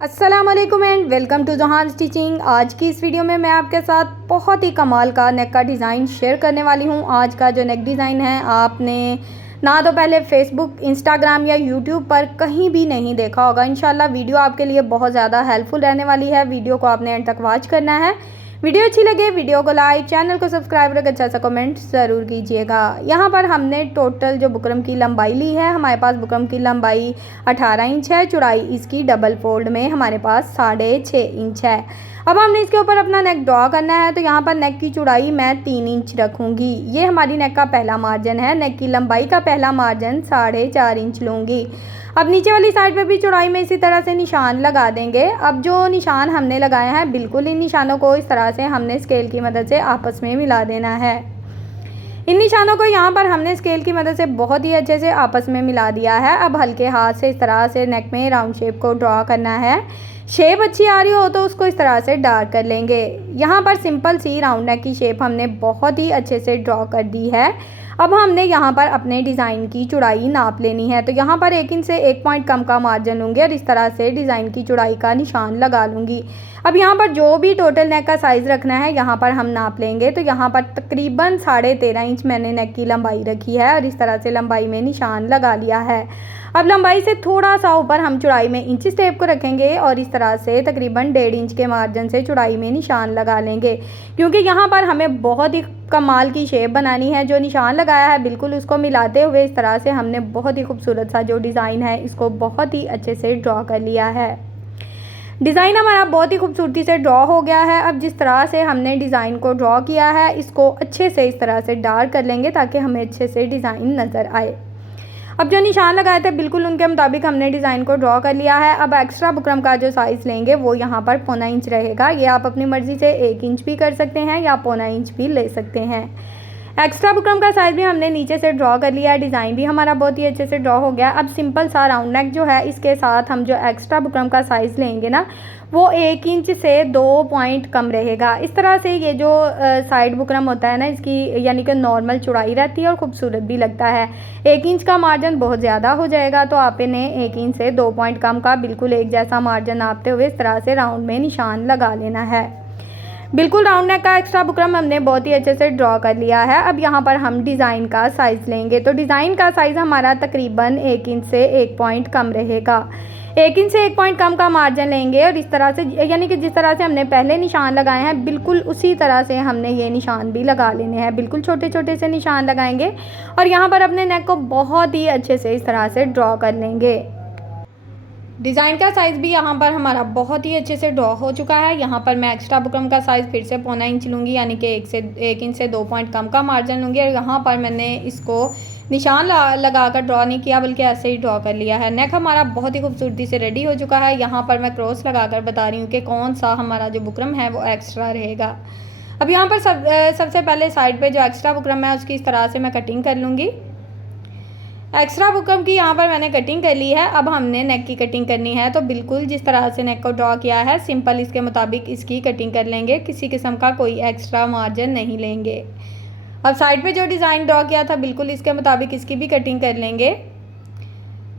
अस्सलाम वालेकुम and welcome to जहान स्टिचिंग। आज की इस वीडियो में मैं आपके साथ बहुत ही कमाल का नेक का डिज़ाइन शेयर करने वाली हूँ। आज का जो नेक डिज़ाइन है आपने ना तो पहले फेसबुक, इंस्टाग्राम या यूट्यूब पर कहीं भी नहीं देखा होगा। इंशाल्लाह वीडियो आपके लिए बहुत ज़्यादा हेल्पफुल रहने वाली है। वीडियो को आपने एंड तक वॉच करना है। वीडियो अच्छी लगे वीडियो को लाइक, चैनल को सब्सक्राइब और अच्छा सा कमेंट ज़रूर कीजिएगा। यहाँ पर हमने टोटल जो बुकरम की लंबाई ली है, हमारे पास बुकरम की लंबाई 18 इंच है। चौड़ाई इसकी डबल फोल्ड में हमारे पास 6.5 इंच है। अब हमने इसके ऊपर अपना नेक ड्रॉ करना है, तो यहाँ पर नेक की चौड़ाई मैं 3 इंच रखूँगी। ये हमारी नेक का पहला मार्जिन है। नेक की लंबाई का पहला मार्जिन 4.5 इंच लूँगी। अब नीचे वाली साइड पे भी चौड़ाई में इसी तरह से निशान लगा देंगे। अब जो निशान हमने लगाए हैं, बिल्कुल इन निशानों को इस तरह से हमने स्केल की मदद से आपस में मिला देना है। इन निशानों को यहाँ पर हमने स्केल की मदद से बहुत ही अच्छे से आपस में मिला दिया है। अब हल्के हाथ से इस तरह से नेक में राउंड शेप को ड्रॉ करना है। शेप अच्छी आ रही हो तो उसको इस तरह से डार्क कर लेंगे। यहाँ पर सिंपल सी राउंड नेक की शेप हमने बहुत ही अच्छे से ड्रॉ कर दी है। अब हमने यहाँ पर अपने डिज़ाइन की चौड़ाई नाप लेनी है, तो यहाँ पर 1 इंच से 1 पॉइंट कम का मार्जिन लूँगी और इस तरह से डिज़ाइन की चौड़ाई का निशान लगा लूँगी। अब यहाँ पर जो भी टोटल नेक का साइज़ रखना है यहाँ पर हम नाप लेंगे। तो यहाँ पर तकरीबन 13.5 इंच मैंने नेक की लंबाई रखी है और इस तरह से लंबाई में निशान लगा लिया है। अब लंबाई से थोड़ा सा ऊपर हम चौड़ाई में इंच टेप को रखेंगे और इस तरह से तकरीबन 1.5 इंच के मार्जिन से चौड़ाई में निशान लगा लेंगे, क्योंकि यहाँ पर हमें बहुत ही कमाल की शेप बनानी है। जो निशान लगाया है बिल्कुल उसको मिलाते हुए इस तरह से हमने बहुत ही खूबसूरत सा जो डिज़ाइन है इसको बहुत ही अच्छे से ड्रॉ कर लिया है। डिज़ाइन हमारा बहुत ही खूबसूरती से ड्रॉ हो गया है। अब जिस तरह से हमने डिज़ाइन को ड्रॉ किया है इसको अच्छे से इस तरह से डार्क कर लेंगे ताकि हमें अच्छे से डिज़ाइन नज़र आए। अब जो निशान लगाए थे बिल्कुल उनके मुताबिक हमने डिज़ाइन को ड्रॉ कर लिया है। अब एक्स्ट्रा बुकरम का जो साइज़ लेंगे वो यहाँ पर 0.25 इंच रहेगा। ये आप अपनी मर्ज़ी से 1 इंच भी कर सकते हैं या 0.25 इंच भी ले सकते हैं। एक्स्ट्रा बुकरम का साइज़ भी हमने नीचे से ड्रॉ कर लिया है। डिज़ाइन भी हमारा बहुत ही अच्छे से ड्रॉ हो गया। अब सिंपल सा राउंड नेक जो है इसके साथ हम जो एक्स्ट्रा बुकरम का साइज़ लेंगे ना वो 1 इंच से 2 पॉइंट कम रहेगा। इस तरह से ये जो साइड बुकरम होता है ना इसकी यानी कि नॉर्मल चौड़ाई रहती है और ख़ूबसूरत भी लगता है। 1 इंच का मार्जिन बहुत ज़्यादा हो जाएगा, तो आपने 1 इंच से 2 पॉइंट कम का बिल्कुल एक जैसा मार्जिन नापते हुए इस तरह से राउंड में निशान लगा लेना है। बिल्कुल राउंड नेक का एक्स्ट्रा बुकरम हमने बहुत ही अच्छे से ड्रॉ कर लिया है। अब यहाँ पर हम डिज़ाइन का साइज़ लेंगे, तो डिज़ाइन का साइज़ हमारा तकरीबन 1 इंच से 1 पॉइंट कम रहेगा। 1 इंच से 1 पॉइंट कम का मार्जिन लेंगे और इस तरह से यानी कि जिस तरह से हमने पहले निशान लगाए हैं बिल्कुल उसी तरह से हमने ये निशान भी लगा लेने हैं। बिल्कुल छोटे छोटे से निशान लगाएंगे और यहाँ पर अपने नेक को बहुत ही अच्छे से इस तरह से ड्रॉ कर लेंगे। डिज़ाइन का साइज़ भी यहाँ पर हमारा बहुत ही अच्छे से ड्रॉ हो चुका है। यहाँ पर मैं एक्स्ट्रा बुकरम का साइज़ फिर से 0.25 इंच लूँगी, यानी कि 1 इंच से 2 पॉइंट कम का मार्जिन लूँगी और यहाँ पर मैंने इसको निशान लगा कर ड्रॉ नहीं किया बल्कि ऐसे ही ड्रॉ कर लिया है। नेक हमारा बहुत ही खूबसूरती से रेडी हो चुका है। यहाँ पर मैं क्रॉस लगा कर बता रही हूँ कि कौन सा हमारा जो बुकरम है वो एक्स्ट्रा रहेगा। अब यहाँ पर सबसे पहले साइड पर जो एक्स्ट्रा बुकरम है उसकी इस तरह से मैं कटिंग कर लूँगी। एक्स्ट्रा बुकरम की यहाँ पर मैंने कटिंग कर ली है। अब हमने नेक की कटिंग करनी है, तो बिल्कुल जिस तरह से नेक को ड्रॉ किया है सिंपल इसके मुताबिक इसकी कटिंग कर लेंगे। किसी किस्म का कोई एक्स्ट्रा मार्जिन नहीं लेंगे। अब साइड पे जो डिज़ाइन ड्रॉ किया था बिल्कुल इसके मुताबिक इसकी भी कटिंग कर लेंगे।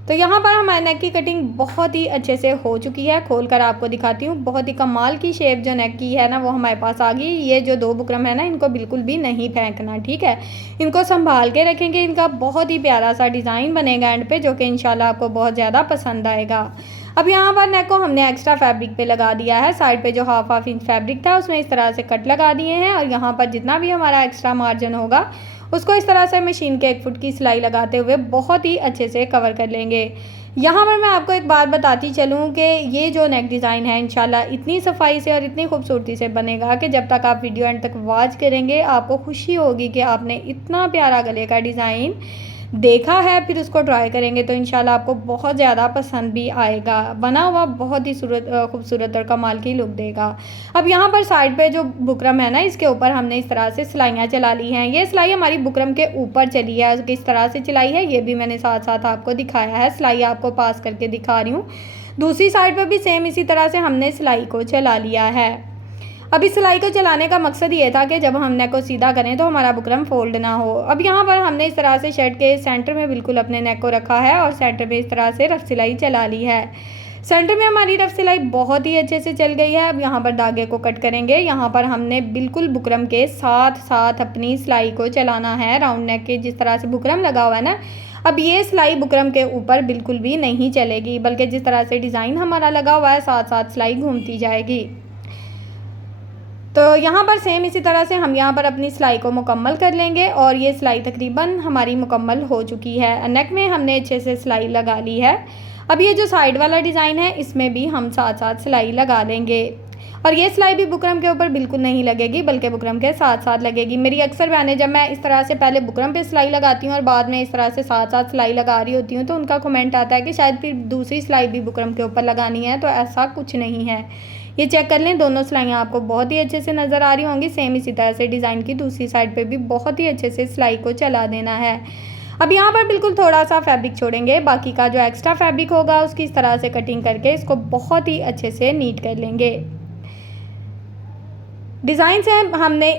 तो यहाँ पर हमारे नेक की कटिंग बहुत ही अच्छे से हो चुकी है। खोल कर आपको दिखाती हूँ। बहुत ही कमाल की शेप जो नेक की है ना वो हमारे पास आ गई। ये जो 2 बुकरम है ना इनको बिल्कुल भी नहीं फेंकना, ठीक है। इनको संभाल के रखेंगे। इनका बहुत ही प्यारा सा डिज़ाइन बनेगा एंड पे, जो कि इंशाल्लाह आपको बहुत ज़्यादा पसंद आएगा। अब यहाँ पर नेक को हमने एक्स्ट्रा फैब्रिक पे लगा दिया है। साइड पे जो हाफ इंच फैब्रिक था उसमें इस तरह से कट लगा दिए हैं और यहाँ पर जितना भी हमारा एक्स्ट्रा मार्जिन होगा उसको इस तरह से मशीन के 1 फुट की सिलाई लगाते हुए बहुत ही अच्छे से कवर कर लेंगे। यहाँ पर मैं आपको एक बात बताती चलूँ कि ये जो नेक डिज़ाइन है इंशाल्लाह इतनी सफाई से और इतनी खूबसूरती से बनेगा कि जब तक आप वीडियो एंड तक वॉच करेंगे आपको खुशी होगी कि आपने इतना प्यारा गले का डिज़ाइन देखा है। फिर उसको ट्राई करेंगे तो इंशाल्लाह आपको बहुत ज़्यादा पसंद भी आएगा। बना हुआ बहुत ही खूबसूरत और कमाल की लुक देगा। अब यहाँ पर साइड पे जो बुकरम है ना इसके ऊपर हमने इस तरह से सिलाइयाँ चला ली हैं। ये सिलाई हमारी बुकरम के ऊपर चली है। किस तरह से चलाई है ये भी मैंने साथ साथ आपको दिखाया है। सिलाई आपको पास करके दिखा रही हूँ। दूसरी साइड पर भी सेम इसी तरह से हमने सिलाई को चला लिया है। अब इस सिलाई को चलाने का मकसद ये था कि जब हम नेक को सीधा करें तो हमारा बुकरम फोल्ड ना हो। अब यहाँ पर हमने इस तरह से शर्ट के सेंटर में बिल्कुल अपने नेक को रखा है और सेंटर में इस तरह से रफ सिलाई चला ली है। सेंटर में हमारी रफ सिलाई बहुत ही अच्छे से चल गई है। अब यहाँ पर धागे को कट करेंगे। यहाँ पर हमने बिल्कुल बुकरम के साथ साथ अपनी सिलाई को चलाना है। राउंड नेक के जिस तरह से बुकरम लगा हुआ है ना, अब ये सिलाई बुकरम के ऊपर बिल्कुल भी नहीं चलेगी, बल्कि जिस तरह से डिज़ाइन हमारा लगा हुआ है साथ साथ सिलाई घूमती जाएगी। तो यहाँ पर सेम इसी तरह से हम यहाँ पर अपनी सिलाई को मुकम्मल कर लेंगे और ये सिलाई तकरीबन हमारी मुकम्मल हो चुकी है। नेक में हमने अच्छे से सिलाई लगा ली है। अब ये जो साइड वाला डिज़ाइन है इसमें भी हम साथ साथ सिलाई लगा लेंगे और ये सिलाई भी बुकरम के ऊपर बिल्कुल नहीं लगेगी, बल्कि बुकरम के साथ साथ लगेगी। मेरी अक्सर बहनें जब मैं इस तरह से पहले बुकरम पे सिलाई लगाती हूँ और बाद में इस तरह से साथ साथ सिलाई लगा रही होती हूँ, तो उनका कमेंट आता है कि शायद फिर दूसरी सिलाई भी बुकरम के ऊपर लगानी है। तो ऐसा कुछ नहीं है, ये चेक कर लें। दोनों सिलाइयाँ आपको बहुत ही अच्छे से नज़र आ रही होंगी। सेम इसी तरह से डिज़ाइन की दूसरी साइड पर भी बहुत ही अच्छे से सिलाई को चला देना है। अब यहाँ पर बिल्कुल थोड़ा सा फैब्रिक छोड़ेंगे, बाकी का जो एक्स्ट्रा फैब्रिक होगा उसकी इस तरह से कटिंग करके इसको बहुत ही अच्छे से नीट कर लेंगे। डिज़ाइन से हमने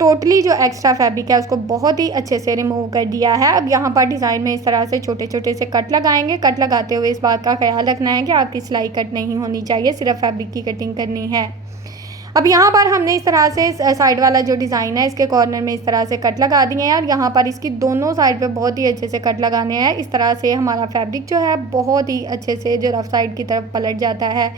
टोटली जो एक्स्ट्रा फैब्रिक है उसको बहुत ही अच्छे से रिमूव कर दिया है। अब यहाँ पर डिज़ाइन में इस तरह से छोटे छोटे से कट लगाएंगे। कट लगाते हुए इस बात का ख्याल रखना है कि आपकी सिलाई कट नहीं होनी चाहिए, सिर्फ फैब्रिक की कटिंग करनी है। अब यहाँ पर हमने इस तरह से साइड वाला जो डिज़ाइन है इसके कॉर्नर में इस तरह से कट लगा दिए हैं और यहाँ पर इसकी दोनों साइड पे बहुत ही अच्छे से कट लगाने हैं। इस तरह से हमारा फैब्रिक जो है बहुत ही अच्छे से जो रफ साइड की तरफ पलट जाता है।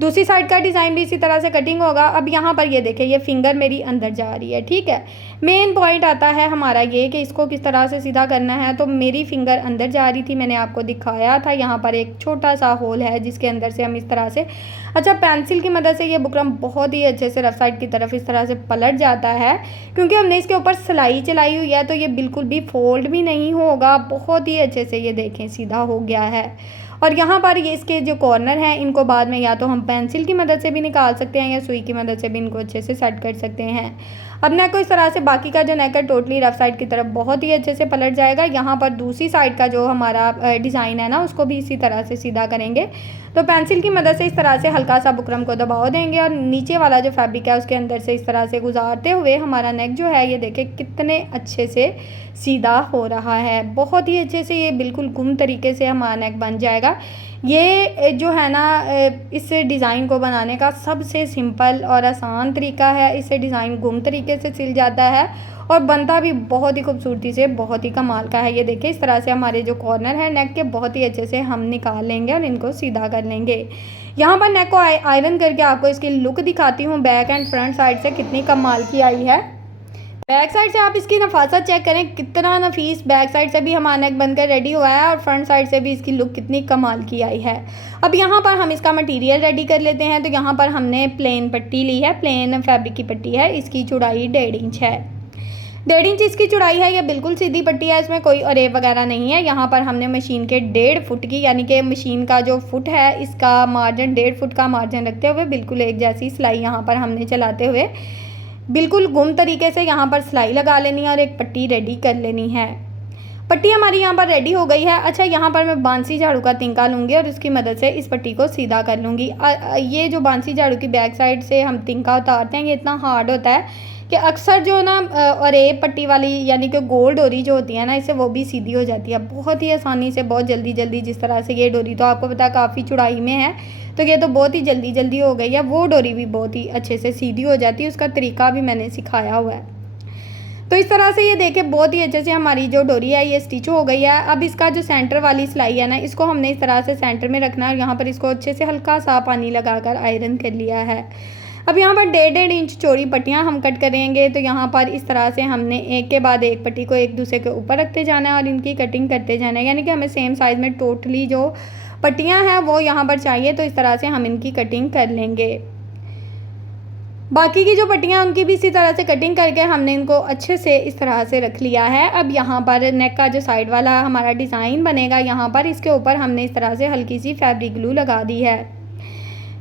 दूसरी साइड का डिज़ाइन भी इसी तरह से कटिंग होगा। अब यहाँ पर ये देखें, ये फिंगर मेरी अंदर जा रही है, ठीक है। मेन पॉइंट आता है हमारा ये कि इसको किस तरह से सीधा करना है। तो मेरी फिंगर अंदर जा रही थी, मैंने आपको दिखाया था। यहाँ पर एक छोटा सा होल है जिसके अंदर से हम इस तरह से, अच्छा, पेंसिल की मदद से ये बुकरम बहुत ही अच्छे से रफ साइड की तरफ इस तरह से पलट जाता है, क्योंकि हमने इसके ऊपर सिलाई चलाई हुई है। तो ये बिल्कुल भी फोल्ड भी नहीं होगा, बहुत ही अच्छे से ये देखें सीधा हो गया है। और यहाँ पर ये इसके जो कॉर्नर हैं इनको बाद में या तो हम पेंसिल की मदद से भी निकाल सकते हैं या सुई की मदद से भी इनको अच्छे से सेट कर सकते हैं। अब नेक को इस तरह से बाकी का जो नेक है टोटली रफ साइड की तरफ बहुत ही अच्छे से पलट जाएगा। यहाँ पर दूसरी साइड का जो हमारा डिज़ाइन है ना उसको भी इसी तरह से सीधा करेंगे। तो पेंसिल की मदद से इस तरह से हल्का सा बुकरम को दबाव देंगे और नीचे वाला जो फैब्रिक है उसके अंदर से इस तरह से गुजारते हुए हमारा नेक जो है ये देखें कितने अच्छे से सीधा हो रहा है। बहुत ही अच्छे से ये बिल्कुल गुम तरीके से हमारा नेक बन जाएगा। ये जो है ना इस डिज़ाइन को बनाने का सबसे सिंपल और आसान तरीका है। इससे डिज़ाइन गुम तरीके से सिल जाता है और बनता भी बहुत ही खूबसूरती से, बहुत ही कमाल का है। ये देखिए इस तरह से हमारे जो कॉर्नर है नेक के बहुत ही अच्छे से हम निकाल लेंगे और इनको सीधा कर लेंगे। यहाँ पर नेक को आयरन करके आपको इसकी लुक दिखाती हूँ बैक एंड फ्रंट साइड से कितनी कमाल की आई है। बैक साइड से आप इसकी नफासत चेक करें, कितना नफीस बैक साइड से भी हमारा नेक बनकर रेडी हुआ है और फ्रंट साइड से भी इसकी लुक कितनी कमाल की आई है। अब यहाँ पर हम इसका मटेरियल रेडी कर लेते हैं। तो यहाँ पर हमने प्लेन पट्टी ली है, प्लेन फैब्रिक की पट्टी है। इसकी चौड़ाई 1.5 इंच है, 1.5 इंच इसकी चौड़ाई है। ये बिल्कुल सीधी पट्टी है, इसमें कोई अरेब वगैरह नहीं है। यहाँ पर हमने मशीन के 1.5 फुट की, यानी कि मशीन का जो फुट है इसका मार्जिन 1.5 फुट का मार्जिन रखते हुए बिल्कुल एक जैसी सिलाई यहाँ पर हमने चलाते हुए बिल्कुल गुम तरीके से यहाँ पर सिलाई लगा लेनी है और एक पट्टी रेडी कर लेनी है। पट्टी हमारी यहाँ पर रेडी हो गई है। अच्छा, यहाँ पर मैं बांसी झाड़ू का तिनका लूँगी और उसकी मदद से इस पट्टी को सीधा कर लूँगी। ये जो बांसी झाड़ू की बैक साइड से हम तिनका उतारते हैं ये इतना हार्ड होता है कि अक्सर जो ना और एक पट्टी वाली यानी कि गोल डोरी जो होती है ना इससे वो भी सीधी हो जाती है बहुत ही आसानी से, बहुत जल्दी जल्दी। जिस तरह से ये डोरी तो आपको पता है काफ़ी चौड़ाई में है, तो ये तो बहुत ही जल्दी जल्दी हो गई है। वो डोरी भी बहुत ही अच्छे से सीधी हो जाती है, उसका तरीका भी मैंने सिखाया हुआ है। तो इस तरह से ये देखें बहुत ही अच्छे से हमारी जो डोरी है ये स्टिच हो गई है। अब इसका जो सेंटर वाली सिलाई है ना इसको हमने इस तरह से सेंटर में रखना है और यहाँ पर इसको अच्छे से हल्का सा पानी लगाकर आयरन कर लिया है। अब यहाँ पर 1.5 इंच चौड़ी पट्टियाँ हम कट करेंगे। तो यहाँ पर इस तरह से हमने एक के बाद एक पट्टी को एक दूसरे के ऊपर रखते जाना है और इनकी कटिंग करते जाना है, यानी कि हमें सेम साइज़ में टोटली जो पट्टियाँ हैं वो यहाँ पर चाहिए। तो इस तरह से हम इनकी कटिंग कर लेंगे। बाकी की जो पट्टियाँ उनकी भी इसी तरह से कटिंग करके हमने इनको अच्छे से इस तरह से रख लिया है। अब यहाँ पर नेक का जो साइड वाला हमारा डिज़ाइन बनेगा यहाँ पर इसके ऊपर हमने इस तरह से हल्की सी फैब्रिक ग्लू लगा दी है।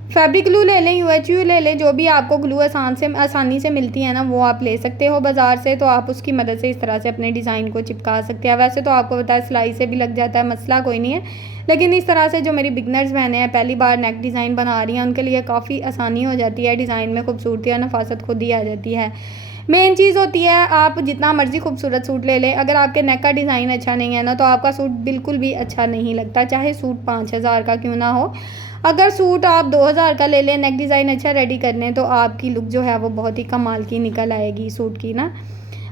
फैब्रिक ग्लू ले लें, UHU ले लें, जो भी आपको ग्लू आसानी से मिलती है ना वो आप ले सकते हो बाज़ार से। तो आप उसकी मदद से इस तरह से अपने डिज़ाइन को चिपका सकते हैं। वैसे तो आपको पता है सिलाई से भी लग जाता है, मसला कोई नहीं है, लेकिन इस तरह से जो मेरी बिगनर्स बहनें हैं पहली बार नेक डिज़ाइन बना रही हैं उनके लिए काफ़ी आसानी हो जाती है, डिज़ाइन में खूबसूरती और नफासत खुद ही आ जाती है। मेन चीज़ होती है आप जितना मर्ज़ी खूबसूरत सूट ले लें, अगर आपके नेक का डिज़ाइन अच्छा नहीं है ना तो आपका सूट बिल्कुल भी अच्छा नहीं लगता, चाहे सूट 5000 का क्यों ना हो। अगर सूट आप 2000 का ले लें, नेक डिज़ाइन अच्छा रेडी कर लें, तो आपकी लुक जो है वो बहुत ही कमाल की निकल आएगी सूट की ना।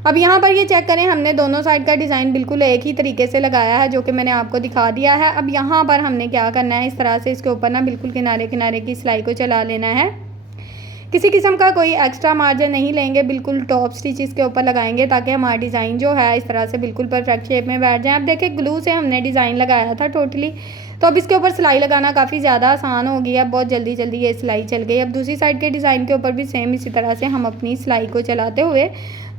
अब यहाँ पर ये चेक करें, हमने दोनों साइड का डिज़ाइन बिल्कुल एक ही तरीके से लगाया है, जो कि मैंने आपको दिखा दिया है। अब यहाँ पर हमने क्या करना है, इस तरह से इसके ऊपर ना बिल्कुल किनारे किनारे की सिलाई को चला लेना है। किसी किस्म का कोई एक्स्ट्रा मार्जिन नहीं लेंगे, बिल्कुल टॉप स्टिच इसके ऊपर लगाएंगे ताकि हमारा डिज़ाइन जो है इस तरह से बिल्कुल परफेक्ट शेप में बैठ जाए। अब देखिए, ग्लू से हमने डिज़ाइन लगाया था टोटली, तो अब इसके ऊपर सिलाई लगाना काफ़ी ज़्यादा आसान हो गया, बहुत जल्दी जल्दी ये सिलाई चल गई। अब दूसरी साइड के डिज़ाइन के ऊपर भी सेम इसी तरह से हम अपनी सिलाई को चलाते हुए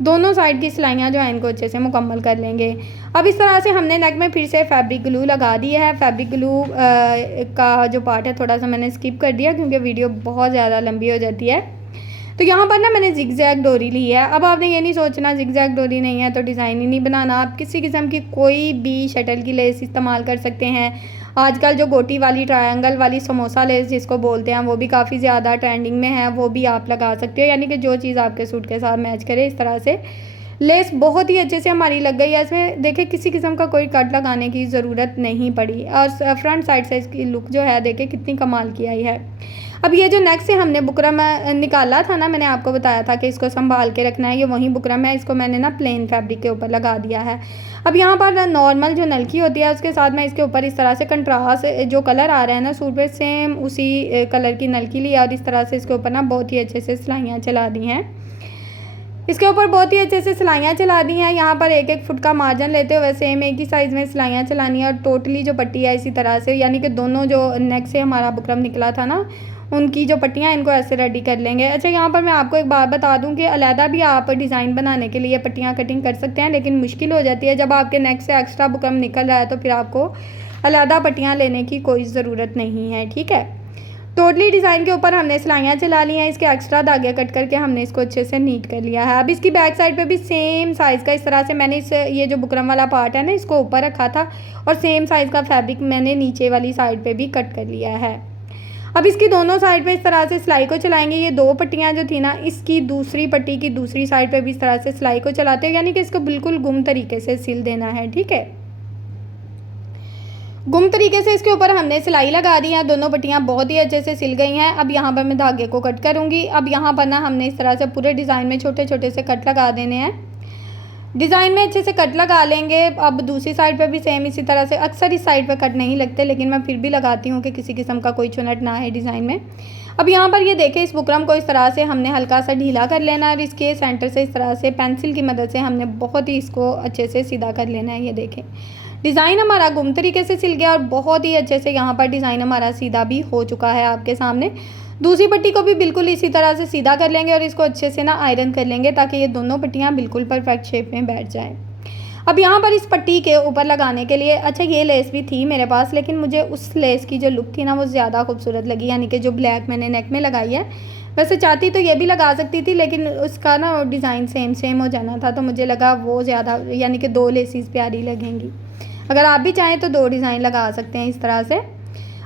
दोनों साइड की सिलाइयाँ जो हैं इनको अच्छे से मुकम्मल कर लेंगे। अब इस तरह से हमने नेक में फिर से फैब्रिक ग्लू लगा दी है। फैब्रिक ग्लू का जो पार्ट है थोड़ा सा मैंने स्किप कर दिया क्योंकि वीडियो बहुत ज़्यादा लंबी हो जाती है। तो यहाँ पर ना मैंने जिगजैग डोरी ली है। अब आपने ये नहीं सोचना जिगजैग डोरी नहीं है तो डिज़ाइन ही नहीं बनाना। आप किसी किस्म की कोई भी शटल की लेस इस्तेमाल कर सकते हैं। आजकल जो गोटी वाली ट्रायंगल वाली समोसा लेस जिसको बोलते हैं वो भी काफ़ी ज़्यादा ट्रेंडिंग में है, वो भी आप लगा सकते हो, यानी कि जो चीज़ आपके सूट के साथ मैच करे। इस तरह से लेस बहुत ही अच्छे से हमारी लग गई है। इसमें देखिए किसी किस्म का कोई कट लगाने की ज़रूरत नहीं पड़ी और फ्रंट साइड से इसकी लुक जो है देखिए कितनी कमाल की आई है। अब ये जो नेक से हमने बुकरम निकाला था ना, मैंने आपको बताया था कि इसको संभाल के रखना है, ये वही बुकरम है, इसको मैंने ना प्लेन फैब्रिक के ऊपर लगा दिया है। अब यहाँ पर नॉर्मल जो नलकी होती है उसके साथ मैं इसके ऊपर इस तरह से कंट्रास्ट जो कलर आ रहा है ना सूट पे, सेम उसी कलर की नलकी ली और इस तरह से इसके ऊपर ना बहुत ही अच्छे से सिलाइयाँ चला दी हैं। इसके ऊपर बहुत ही अच्छे से सिलाइयाँ चला दी हैं। यहाँ पर 1-1 फुट का मार्जिन लेते हुए सेम एक ही साइज़ में सिलाइयाँ चलानी है और टोटली जो पट्टी है इसी तरह से, यानी कि दोनों जो नेक से हमारा बुकरम निकला था ना उनकी जो पट्टियाँ इनको ऐसे रेडी कर लेंगे। अच्छा, यहाँ पर मैं आपको एक बात बता दूँ कि अलहदा भी आप डिज़ाइन बनाने के लिए पट्टियाँ कटिंग कर सकते हैं, लेकिन मुश्किल हो जाती है जब आपके नेक से एक्स्ट्रा बुकरम निकल रहा है, तो फिर आपको अलहदा पट्टियाँ लेने की कोई ज़रूरत नहीं है। ठीक है, टोटली डिज़ाइन के ऊपर हमने सिलाइयाँ चला ली हैं, इसके एक्स्ट्रा धागे कट करके हमने इसको अच्छे से नीट कर लिया है। अब इसकी बैक साइड पे भी सेम साइज़ का इस तरह से मैंने ये जो बुकरम वाला पार्ट है ना इसको ऊपर रखा था और सेम साइज़ का फैब्रिक मैंने नीचे वाली साइड पे भी कट कर लिया है। अब इसकी दोनों साइड पे इस तरह से सिलाई को चलाएंगे। ये 2 पट्टियाँ जो थी ना, इसकी दूसरी पट्टी की दूसरी साइड पे भी इस तरह से सिलाई को चलाते हो, यानी कि इसको बिल्कुल गुम तरीके से सिल देना है। ठीक है, गुम तरीके से इसके ऊपर हमने सिलाई लगा दी है। दोनों पट्टियाँ बहुत ही अच्छे से सिल गई हैं। अब यहाँ पर मैं धागे को कट करूँगी। अब यहाँ पर ना हमने इस तरह से पूरे डिज़ाइन में छोटे छोटे से कट लगा देने हैं। डिज़ाइन में अच्छे से कट लगा लेंगे। अब दूसरी साइड पे भी सेम इसी तरह से, अक्सर इस साइड पे कट नहीं लगते लेकिन मैं फिर भी लगाती हूँ कि किसी किस्म का कोई चुनट ना है डिज़ाइन में। अब यहाँ पर ये देखें, इस बुकरम को इस तरह से हमने हल्का सा ढीला कर लेना है और इसके सेंटर से इस तरह से पेंसिल की मदद से हमने बहुत ही इसको अच्छे से सीधा कर लेना है। ये देखें, डिज़ाइन हमारा गुम तरीके से सिल गया और बहुत ही अच्छे से यहाँ पर डिज़ाइन हमारा सीधा भी हो चुका है आपके सामने। दूसरी पट्टी को भी बिल्कुल इसी तरह से सीधा कर लेंगे और इसको अच्छे से ना आयरन कर लेंगे ताकि ये दोनों पट्टियाँ बिल्कुल परफेक्ट शेप में बैठ जाएं। अब यहाँ पर इस पट्टी के ऊपर लगाने के लिए, अच्छा ये लेस भी थी मेरे पास, लेकिन मुझे उस लेस की जो लुक थी ना वो ज़्यादा खूबसूरत लगी, यानी कि जो ब्लैक मैंने नेक में लगाई है। वैसे चाहती तो ये भी लगा सकती थी लेकिन उसका ना डिज़ाइन सेम हो जाना था, तो मुझे लगा वो ज़्यादा, यानी कि 2 लेसेस प्यारी लगेंगी। अगर आप भी चाहें तो 2 डिज़ाइन लगा सकते हैं इस तरह से।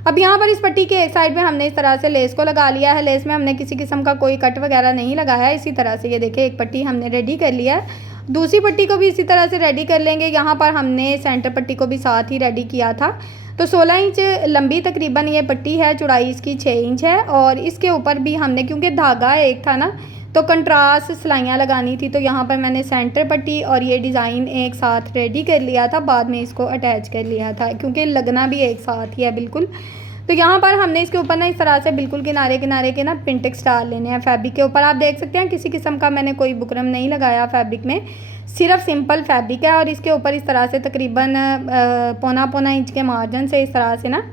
अब यहाँ पर इस पट्टी के एक साइड में हमने इस तरह से लेस को लगा लिया है। लेस में हमने किसी किस्म का कोई कट वगैरह नहीं लगाया है। इसी तरह से ये देखिए, एक पट्टी हमने रेडी कर लिया है, दूसरी पट्टी को भी इसी तरह से रेडी कर लेंगे। यहाँ पर हमने सेंटर पट्टी को भी साथ ही रेडी किया था। तो 16 इंच लंबी तकरीबन ये पट्टी है, चौड़ाई इसकी 6 इंच है और इसके ऊपर भी हमने, क्योंकि धागा एक था ना तो कंट्रास्ट सिलाइयाँ लगानी थी, तो यहाँ पर मैंने सेंटर पट्टी और ये डिज़ाइन एक साथ रेडी कर लिया था, बाद में इसको अटैच कर लिया था क्योंकि लगना भी एक साथ ही है बिल्कुल। तो यहाँ पर हमने इसके ऊपर ना इस तरह से बिल्कुल किनारे किनारे के ना पिंटेक्स डाल लेने हैं फैब्रिक के ऊपर। आप देख सकते हैं किसी किस्म का मैंने कोई बुकरम नहीं लगाया फैब्रिक में, सिर्फ सिंपल फैब्रिक है और इसके ऊपर इस तरह से तकरीबन पौना इंच के मार्जिन से इस तरह से ना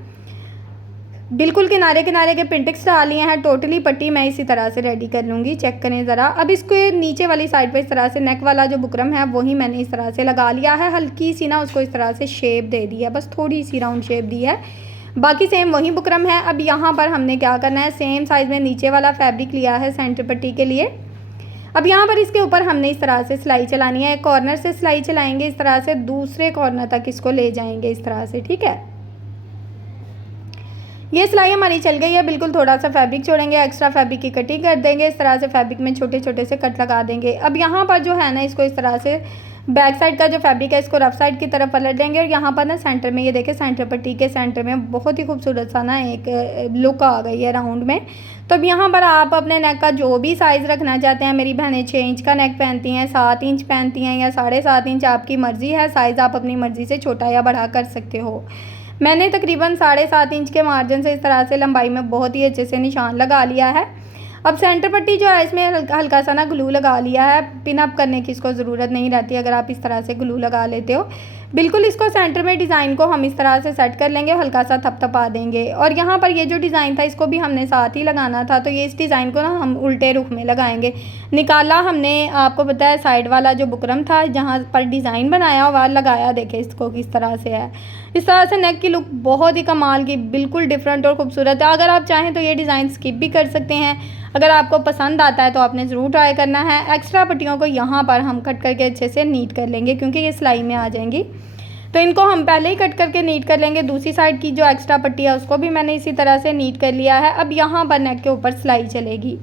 बिल्कुल किनारे किनारे के पिंटेक्स डाल लिए हैं। टोटली पट्टी मैं इसी तरह से रेडी कर लूँगी, चेक करें ज़रा। अब इसको नीचे वाली साइड पे इस तरह से नेक वाला जो बुकरम है वही मैंने इस तरह से लगा लिया है, हल्की सी ना उसको इस तरह से शेप दे दी है, बस थोड़ी सी राउंड शेप दी है, बाकी सेम वही बुकरम है। अब यहाँ पर हमने क्या करना है, सेम साइज़ में नीचे वाला फैब्रिक लिया है सेंटर पट्टी के लिए। अब यहाँ पर इसके ऊपर हमने इस तरह से सिलाई चलानी है, एक कॉर्नर से सिलाई चलाएंगे, इस तरह से दूसरे कॉर्नर तक इसको ले जाएंगे इस तरह से। ठीक है, ये सिलाई हमारी चल गई है। बिल्कुल थोड़ा सा फैब्रिक छोड़ेंगे, एक्स्ट्रा फैब्रिक की कटिंग कर देंगे, इस तरह से फैब्रिक में छोटे छोटे से कट लगा देंगे। अब यहाँ पर जो है ना इसको इस तरह से बैक साइड का जो फैब्रिक है इसको रफ साइड की तरफ पलट देंगे और यहाँ पर ना सेंटर में ये देखें, सेंटर पट्टी के सेंटर में बहुत ही खूबसूरत सा ना एक लुक आ गई है राउंड में। तो अब यहाँ पर आप अपने नेक का जो भी साइज़ रखना चाहते हैं, मेरी बहनें 6 इंच का नेक पहनती हैं, 7 इंच पहनती हैं या 7.5 इंच, आपकी मर्ज़ी है। साइज़ आप अपनी मर्ज़ी से छोटा या बड़ा कर सकते हो। मैंने तकरीबन 7.5 इंच के मार्जिन से इस तरह से लंबाई में बहुत ही अच्छे से निशान लगा लिया है। अब सेंटर पट्टी जो है इसमें हल्का सा ना ग्लू लगा लिया है। पिन अप करने की इसको ज़रूरत नहीं रहती अगर आप इस तरह से ग्लू लगा लेते हो। बिल्कुल इसको सेंटर में डिज़ाइन को हम इस तरह से सेट कर लेंगे, हल्का सा थपथपा देंगे। और यहाँ पर ये जो डिज़ाइन था इसको भी हमने साथ ही लगाना था, तो ये इस डिज़ाइन को ना हम उल्टे रुख में लगाएंगे। निकाला हमने, आपको पता है साइड वाला जो बुकरम था जहाँ पर डिज़ाइन बनाया हुआ लगाया, देखे इसको किस तरह से है। इस तरह से नेक की लुक बहुत ही कमाल की, बिल्कुल डिफरेंट और ख़ूबसूरत है। अगर आप चाहें तो ये डिज़ाइन स्किप भी कर सकते हैं। अगर आपको पसंद आता है तो आपने ज़रूर ट्राई करना है। एक्स्ट्रा पट्टियों को यहाँ पर हम कट करके अच्छे से नीट कर लेंगे क्योंकि ये सिलाई में आ जाएंगी, तो इनको हम पहले ही कट करके नीट कर लेंगे। दूसरी साइड की जो एक्स्ट्रा पट्टी है उसको भी मैंने इसी तरह से नीट कर लिया है। अब यहाँ पर नेक के ऊपर सिलाई चलेगी,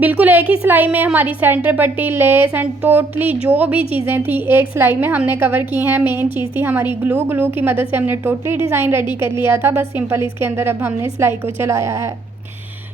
बिल्कुल एक ही सिलाई में हमारी सेंटर पट्टी, लेस एंड टोटली जो भी चीज़ें थी एक सिलाई में हमने कवर की हैं। मेन चीज़ थी हमारी ग्लू। ग्लू की मदद से हमने टोटली डिज़ाइन रेडी कर लिया था, बस सिंपल इसके अंदर अब हमने सिलाई को चलाया है।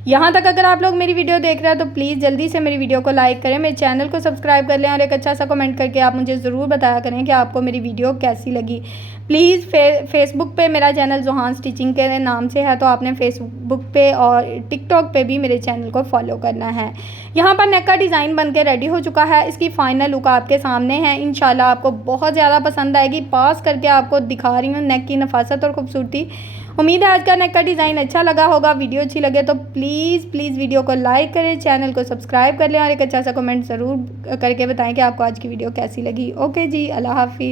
यहाँ तक अगर आप लोग मेरी वीडियो देख रहे हैं तो प्लीज़ जल्दी से मेरी वीडियो को लाइक करें, मेरे चैनल को सब्सक्राइब कर लें और एक अच्छा सा कमेंट करके आप मुझे ज़रूर बताया करें कि आपको मेरी वीडियो कैसी लगी। प्लीज़ फेसबुक पे मेरा चैनल जोहान स्टिचिंग के नाम से है, तो आपने फेसबुक पे और टिकटॉक पे भी मेरे चैनल को फॉलो करना है। यहाँ पर नेक का डिज़ाइन बन के रेडी हो चुका है। इसकी फ़ाइनल लुक आपके सामने है। इंशाल्लाह आपको बहुत ज़्यादा पसंद आएगी। पास करके आपको दिखा रही हूँ नेक की नफासत और ख़ूबसूरती। उम्मीद है आज का नेक का डिज़ाइन अच्छा लगा होगा। वीडियो अच्छी लगे तो प्लीज़ वीडियो को लाइक करें, चैनल को सब्सक्राइब कर लें और एक अच्छा सा कमेंट ज़रूर करके बताएं कि आपको आज की वीडियो कैसी लगी। ओके जी, अल्लाह हाफिज़।